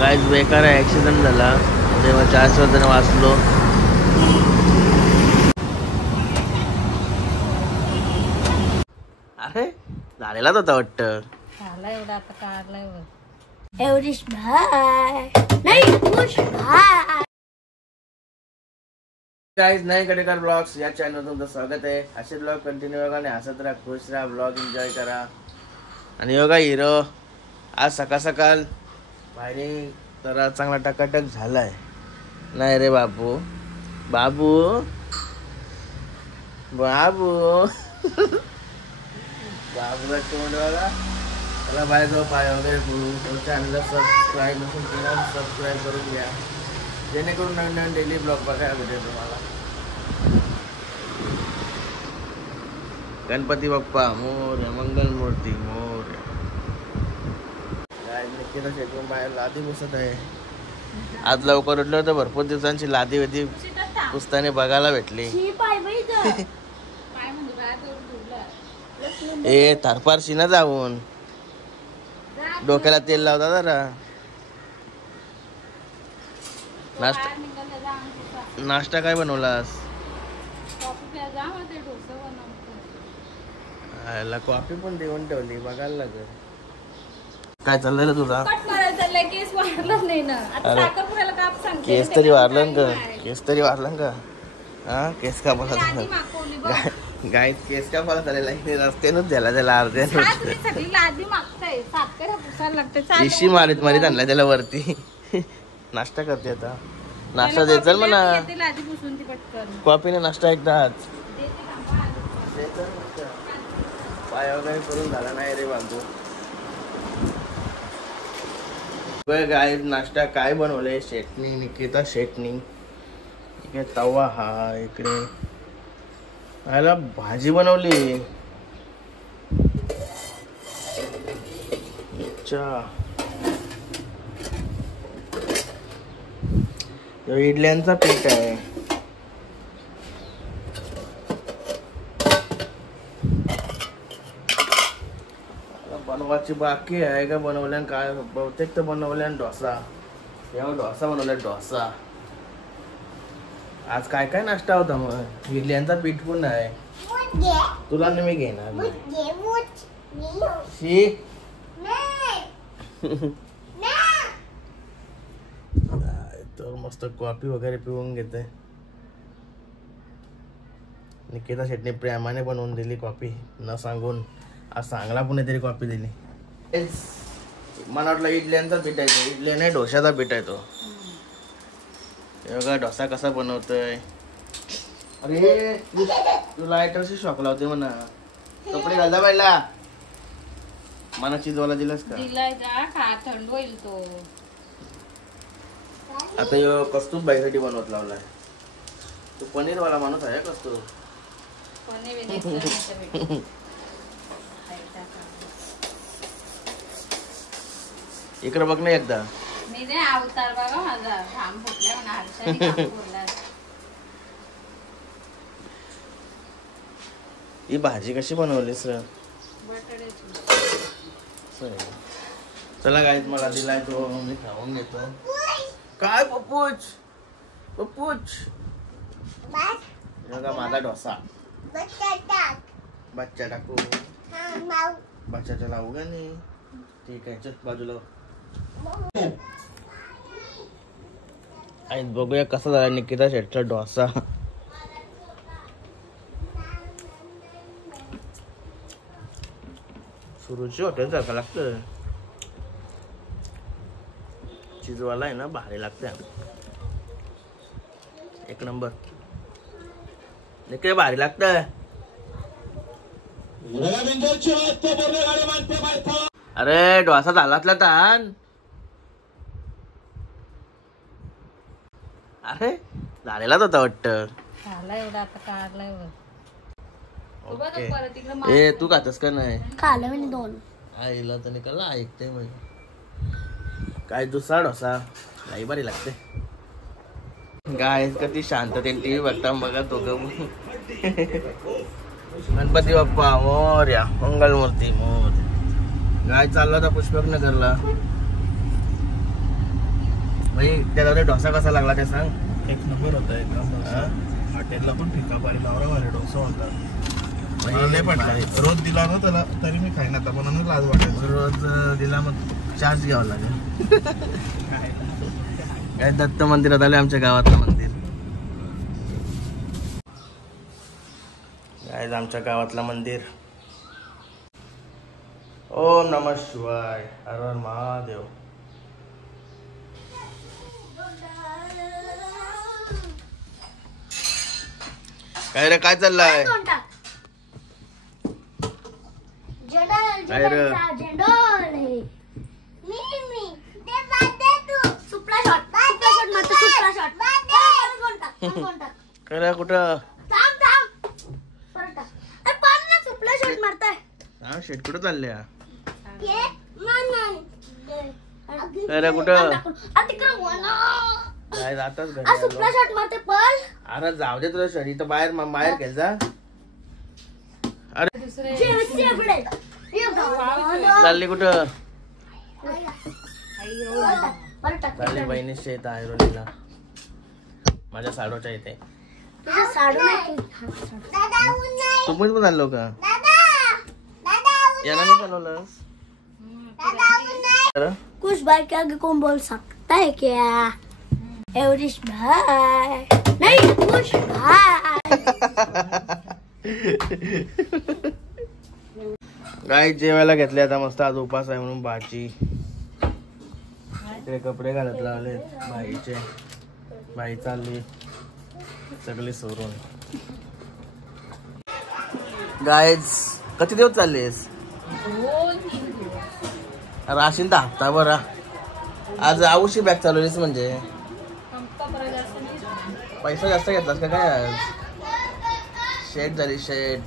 Guys बेकार accident झाला तेव्हा 400 जण वाचलो. अरे झालेलाच होता वाटतं. एवढा आता काढलाय एवढीच भाय नाही भाय. गाईज नाही कडेकर ब्लॉग्स या चॅनल तुमचं स्वागत आहे. असे ब्लॉग कंटिन्यू बघा आणि हसत राहा, खुश राहा, ब्लॉग एन्जॉय करा. आणि योगा हिरो आज सकाळ सकाळ बाहेर जरा चांगला टकाटक झालाय. नाही रे बाबू बाबू बाबू बाबूला तोंड बघा. त्याला बाहेर जाऊ पाय वगैरे करू. चॅनलला सबस्क्राईब नसून केला सबस्क्राईब करून घ्या जेणेकरून नवीन नवीन डेली ब्लॉग बघायला भेटेल तुम्हाला. गणपती बाप्पा मोरया, मंगल मूर्ती मोरया. काय नक्कीच शेतून बाहेर लादी पुसत आहे. आज लवकर उठलं तर भरपूर दिवसांची लादी वदी पुसताना बघायला भेटली. ए थारपारशी ना जाऊन डोक्याला तेल लावता जरा. नाश्ता काय बनवलास? कॉफी पण देऊन ठेवली बघायला लागेल. काय चाललंय तुझा? केस तरी वारलं का? केस तरी वारलं का? हा केस का मला गाय केस का मला चालेल रस्त्यानच द्यायला त्याला अर्ध्या इशी मारीत मारीत आणला त्याला वरती. नाश्ता करते आता. नाश्ता द्यायचा म्हणा. कॉफीने नाश्ता एकदाच पाय वगैरे करून झाला नाही रे बाबू. गाय नाश्ता काय बनवलंय? शेटणी निकिता शेटणी. इकडे तवा हा इकडे याला भाजी बनवली. अच्छा इडल्यांचा पीठ आहे. बनवायची बाकी आहे का? बनवल्यान काय बहुतेक तर बनवल्यान डोसा. तेव्हा डोसा बनवला डोसा. आज काय काय नाश्ता होता मग? इडल्यांचा पीठ पण आहे. तुला मी घेणार तर मस्त कॉफी वगैरे पिऊन घेते. निकिता शेटने प्रेमाने बनवून दिली कॉफी न सांगून. आज सांगला पण तरी कॉफी दिली. मला वाटलं इडल्यांचा पीठ आहे तो. इडली नाही डोशाचा पीठ आहे तो. बघा डोसा कसा बनवतोय. अरे तू लायटरशी शॉक लावते म्हणा. कपडे घालता पाहिला मना चिजवाला दिलास का? दिलाय का थंड होईल तो. आता यो कस्तूर बाईसाठी बनवत लावलाय. तू पनीरवाला माणूस आहे कस्तूर. इकडे बघ ना एकदा. मी नाही अवतार बघा माझा. घाम फुटला म्हणा हर्षाने बोलला. ही भाजी कशी बनवलीस र? चला काय मला दिलाय तो मी खाऊन घेतो. काय पप्पूच पप्पूच बघा माझा डोसा. बच्चा टाकू बच्चाच्या लावू का नाही? ठीक आहे चल बाजूला. बघूया कसा झाला निकिता शेटचा डोसा. सुरुची हॉटेल सारखं लागतं. चिजवाला आहे ना भारी लागते. एक नंबर निकिता भारी लागतं. अरे डोसा झालातला ताण. अरे झालेलाच होता वाटतं. एवढा आता काढलाय. ए तू खातस का नाही? खाल्लं म्हणजे दोन. आईला तर निकाला ऐकते म्हणजे काय दुसरा डोसा नाही बरी लागते. गाय कधी शांततेने टीव्ही बघता बघा तो. गणपती बाप्पा मोरया, मंगल मूर्ती मोरया. गाय चालला होता पुष्पक नगरला. भाई त्याला डोसा कसा लागला ते सांग. एक नंबर होता एकदम. हॉटेलला पण फिका पारी नवरा वाले डोसा होता. नाही पडला रोज दिला ना त्याला तरी मी खाईन आता म्हणून लाज वाटायचं. रोज दिला मग चार्ज घ्यावा लागेल. काय दत्त मंदिरात आले आमच्या गावातलं मंदिर. काय आमच्या गावातलं मंदिर. ओम नमः शिवाय. हर हर महादेव. काय रे काय चाललंय. काय रे काय रे कुठं हा शेट कुठं चालल्या. काय रे कुठं काय जाताच घरी. अरे जाऊ दे तुझं शरीर तर बाहेर बाहेर गेल जा. अरे चालली कुठं. चालली बहिणीच्या इथं ऐरोलीला माझ्या साडोच्या इथे. तुम्हीच पण चाललो का. याला नाही चालवलंस. कुछ भाई के आगे कौन बोल सकता है क्या. एवरेश भाई नहीं कुछ भाई. काय जेवायला घेतले आता मस्त. आज उपास आहे म्हणून भाजी. इकडे कपडे घालत लावले बाईचे. बाई चालली सगळी सोडून. गाईज किती दिवस चाललेस. राशीन तर हप्ता बरा. आज आऊशी बॅग चालवलीस म्हणजे पैसा जास्त घेतलास का काय. आज शेट झाली शेट.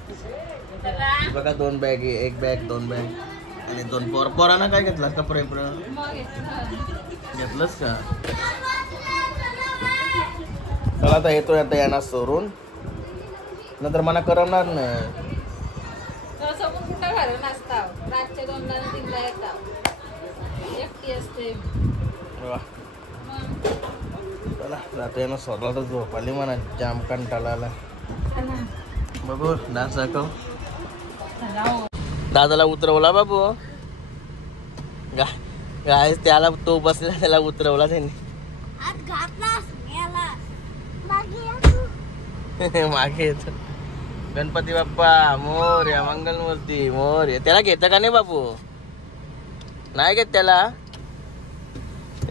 बघा 2 बॅग. 1 बॅग 2 बॅग आणि 2 पोरांना काय घेतलास का. घेतलंस का. चला आता येतोय आता येणार सोडून. नंतर मला करमणार नाही. कुठं घरी नसता. रातच्या 2ला 3ला येतात. एकटी असते. चला जातो येणं सोडला तर झोपाली म्हणा. जाम कंटाळा आला. बघू डान्स दाखव. दादाला उतरवला बाबू. गाय त्याला तो बसला त्याला उतरवला त्यांनी. मागे येतो. गणपती बाप्पा मोरया. मंगलमूर्ती मोरया. त्याला घेतं का नाही बाबू. नाही घेत त्याला.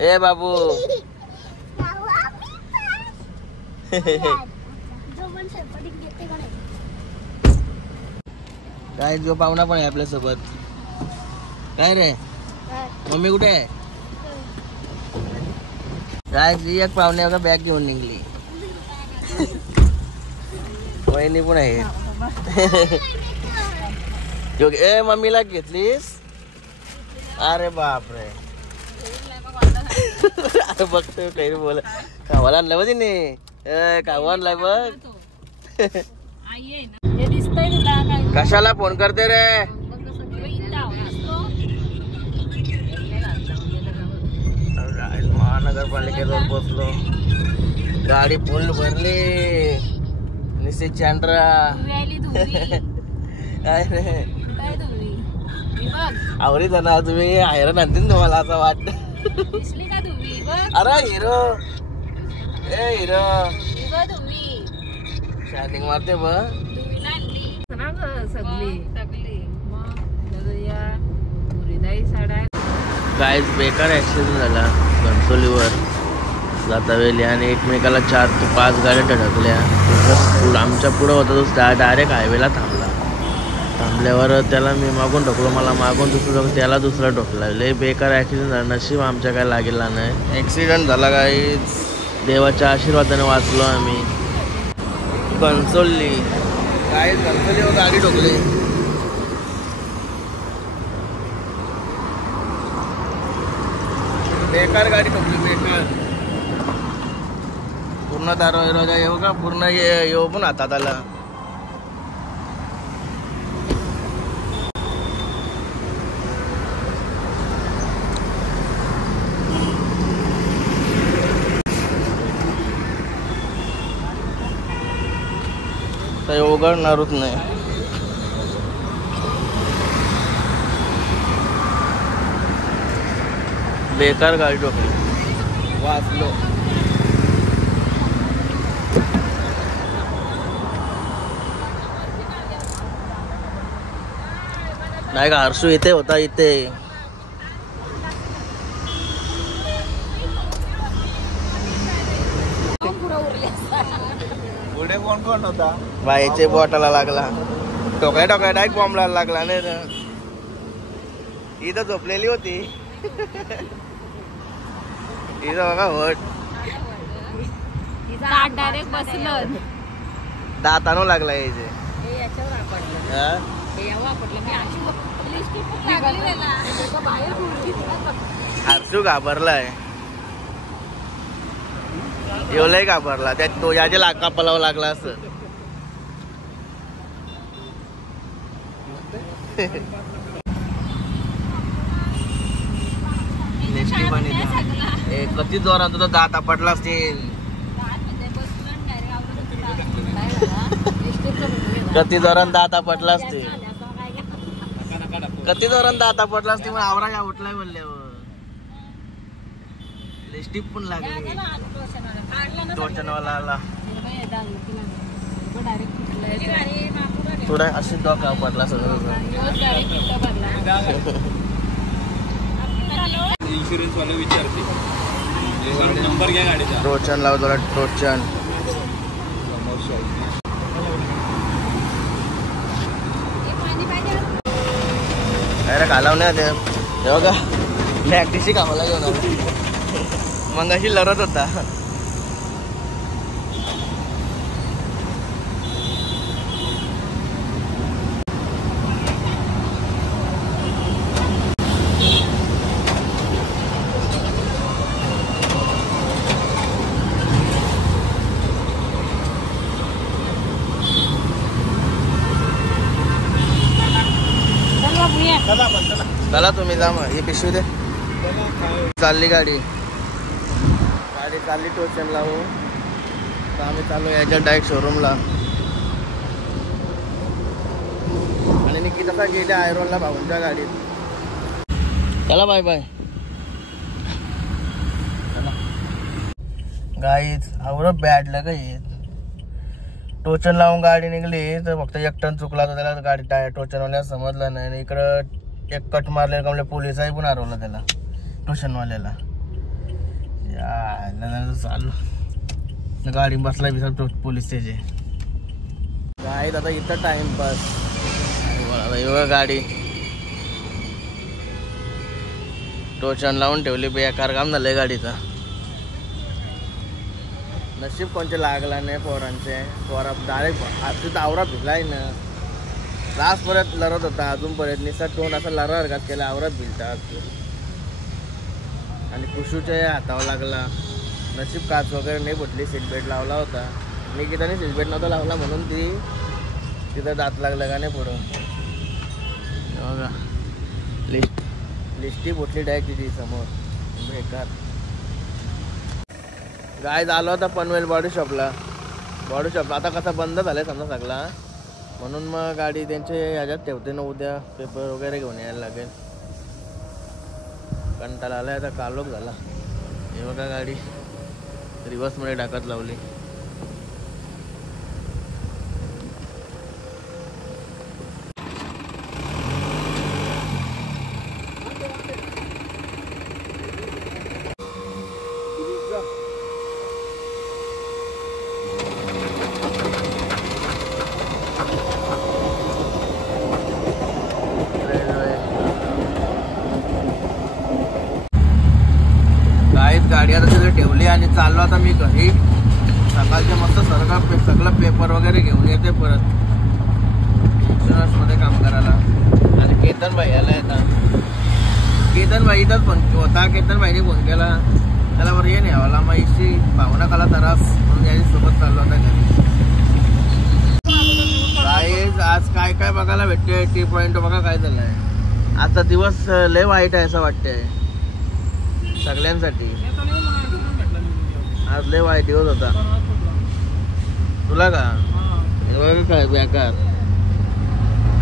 ए बाबू काय जो पाहुणा पण आहे आपल्या सोबत. काय रे मम्मी कुठे आहे. काय एक पाहुणे बघा बॅग घेऊन निघली. वहिनी पण आहे. ए मम्मीला घेतलीस. अरे बापरे. अरे बघतोय काही बोल. खावाला आणलं बघ तिने. खावा आणलाय बघ. कशाला फोन करते रे. महानगरपालिकेवर पोहोचलो. गाडी फुल भरली. निश्चित चांद्रा. काय रे आवडी ना तुम्ही हैराण आणतील तुम्हाला असं वाटत. अरे हिरो. ए हिरो शायनिंग मारते बघ. काहीच बेकार ऍक्सिडेंट झाला घनसोलीवर जाता वेळी आणि एकमेकाला 4 ते 5 गाड्या धडकल्या. आमच्या पुढं होता तो डायरेक्ट हायवेला थांबला. थांबल्यावर त्याला मी मागून ढकलो. मला मागून दुसरं त्याला दुसरा ढकला. लय बेकार ऍक्सिडेंट झाला. नशीब आमच्या काय लागेला नाही. ऍक्सिडेंट झाला काहीच. देवाच्या आशीर्वादाने वाचलो आम्ही. घनसोली काय घनसोलीवर गाडी ढकली. बेकार गाडी ठोकली. बेकार पूर्ण दरवाजा येऊ का पूर्ण येऊ पण हातात आला. आता उघडणारच नाही. बेकार गाडी ठोकली. वाचलो. नाही का हर्षू इथे होता इथे. पुढे कोण कोण होता? बाईचे बॉटला लागला. टोकाय डायरेक्ट बॉम्बला लागला नाही ना. इथं झोपलेली होती. इथं बघा होट डायरेक्ट बसलं. दातानो लागला याचे. हर्षू घाबरलाय. एवढंही घाबरला. त्या तो याच्या लाका पलाव लागला असं. कधी जोरात तुझा दात आपटला असतील. कधी जोरात दात आपटला असतील. कधी जोरात दात आपटला असतील. मग आवरा या उठलाय म्हणल्यावर लिस्टिप पण लागली. टोचनवाला आला थोडा अशी डोका पडला सगळं. इन्शुरन्स वाला विचारते नंबर घ्या गाडीचा. टोचन लाव तुला टोचन. काय घालाव नाही ते बघा. प्रॅक्टिसची कामाला घेऊन आला. मग अशी लढत होता. चला तुम्ही जा. मग ही पिशवी दे. चालली गाडी. गाडी चालली टोचन लावू. तर आम्ही चालू याच्या डायरेक्ट शोरूमला. आणि मी किती तसा गेले आयरोनला भाऊंच्या गाडीत. चला बाय बाय. गाईच आवरं बॅडलं काही. टोचन लावून गाडी निघली तर फक्त एक टन चुकला तर त्याला गाडी टोचनवाल्याला समजलं नाही. आणि इकडं एक कट मारले का पोलिसाही पण हरवलं त्याला टोचनवाल्याला. चालू गाडी बसला बी पोलीस त्याचे. काय आता इथं टाइमपास. एवढं गाडी टोचन लावून ठेवली. बेकार काम झालंय गाडीचा. नशीब कोणते लागला नाही पोरांचे. पोरा डायरेक्ट आज आवरा भिजलाय ना. त्रास परत लढत होता अजूनपर्यंत. निसा तोंड असं लढा केला. आवरात भिलतात. आणि कुशूच्या हातावर लागला. नशीब काच वगैरे नाही फुटली. सीट बेल्ट लावला होता. निकिताने सीट बेल्ट नव्हता लावला म्हणून ती तिथं दात लागलं का नाही पुढं. बघा लिस्टी फुटली डायरेक्ट तिथे समोर. बेकार. गाय झाला होता पनवेल बॉडी शॉपला. बॉडी शॉप आता कसा बंद झालाय समजा सगळा. म्हणून मग गाडी त्यांचे ह्याच्यात ठेवते ना. उद्या पेपर वगैरे घेऊन यायला लागेल. कंटाळा आलाय आता. कालोख झाला. हे बघा गाडी रिव्हर्समध्ये टाकत लावली. गाडी आता तिथे ठेवली आणि चाललो आता मी घरी. सकाळचे मस्त सगळं पेपर वगैरे घेऊन येते परत इन्शुरन्स मध्ये काम करायला. आणि केतन भाई याला येतात. केतन भाई इथंच फोन होता. केतन भाईने फोन केला त्याला बरं ये न्यावाला. मग इशी भावना काला त्रास म्हणून याची सोबत चाललो होता घरी. आज काय काय बघायला भेटते. टी पॉइंट बघा काय झालंय. आजचा दिवस लय वाईट आहे असं वाटतंय सगळ्यांसाठी. आज लय वाईट दिवस होता. तुला का बघा काय बेकार.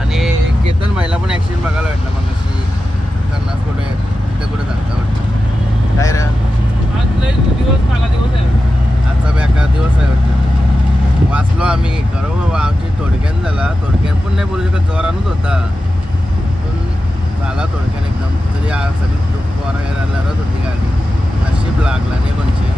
आणि केतन भाईला पण ऍक्सिडेंट बघायला भेटला मग अशी कर्नास कुठे तिथे कुठे चालता वाटतं काय रे. आजचा बेकार दिवस आहे वाटतं. वाचलो आम्ही खरं आमची थोडक्यान झाला. थोडक्यान पण नाही बोलू शकत, जोरानच होता पण झाला थोडक्यान एकदम. तरी सगळी पोरायला होती गाडी. नशीब लागला नाही कोणची.